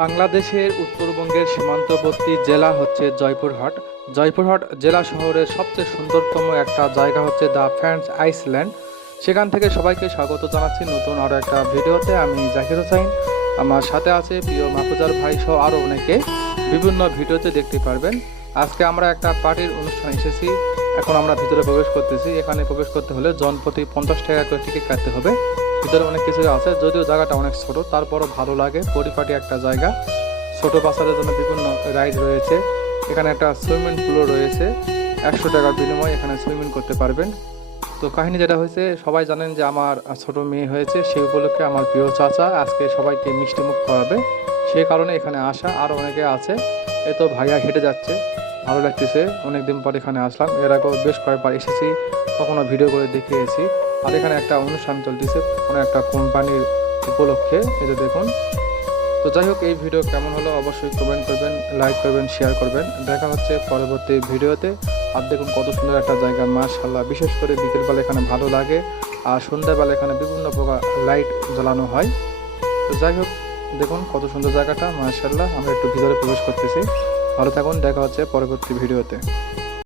বাংলাদেশের উত্তরবঙ্গের সীমান্তবর্তী জেলা হচ্ছে জয়পুরহাট। জয়পুরহাট জেলা শহরের সবচেয়ে সুন্দরতম একটা জায়গা হচ্ছে দ্য ফ্যান্স আইসল্যান্ড। সেখান থেকে সবাইকে স্বাগত জানাচ্ছি নতুন আরও একটা ভিডিওতে। আমি জাকির হোসাইন, আমার সাথে আছে প্রিয় মাহফুজার ভাই সহ আরও অনেকে। বিভিন্ন ভিডিওতে দেখতে পারবেন। আজকে আমরা একটা পার্টির অনুষ্ঠানে এসেছি। এখন আমরা ভিতরে প্রবেশ করতেছি। এখানে প্রবেশ করতে হলে জনপ্রতি 50 টাকা করে টিকিট কাটতে হবে। ভিতরে অনেক কিছু আছে, যদিও জায়গাটা অনেক ছোট, তারপরও ভালো লাগে। পরিপাটি একটা জায়গা। ছোট বাচ্চাদের জন্য বিভিন্ন রাইড রয়েছে। এখানে একটা সুইমিং পুলও রয়েছে। 100 টাকার বিনিময়ে এখানে সুইমিং করতে পারবেন। তো কাহিনী যেটা হয়েছে, সবাই জানেন যে আমার ছোট মেয়ে হয়েছে, সেই উপলক্ষে আমার প্রিয় চাচা আজকে সবাইকে মিষ্টি মুখ করাবে, সেই কারণে এখানে আসা। আরও অনেকে আছে। এ তো ভাইয়া হেঁটে যাচ্ছে, ভালো লাগতেছে। অনেকদিন পর এখানে আসলাম। এর আগেও বেশ কয়েকবার এসেছি, কখনো ভিডিও করে দেখিয়েছি। আর এখানে একটা অনুষ্ঠান চলতেছে কোনো একটা কোম্পানির উপলক্ষে, এই যে দেখুন। তো যাই হোক, এই ভিডিও কেমন হলো অবশ্যই কমেন্ট করবেন, লাইক করবেন, শেয়ার করবেন। দেখা হচ্ছে পরবর্তী ভিডিওতে। আর দেখুন কত সুন্দর একটা জায়গা, মাশাআল্লাহ। বিশেষ করে বিকেলবেলা এখানে ভালো লাগে, আর সন্ধ্যাবেলা এখানে বিভিন্ন প্রকার লাইট জ্বালানো হয়। তো যাই হোক, দেখুন কত সুন্দর জায়গাটা, মাশাআল্লাহ। আমরা একটু ভিতরে প্রবেশ করতেছি। ভালো থাকুন, দেখা হচ্ছে পরবর্তী ভিডিওতে।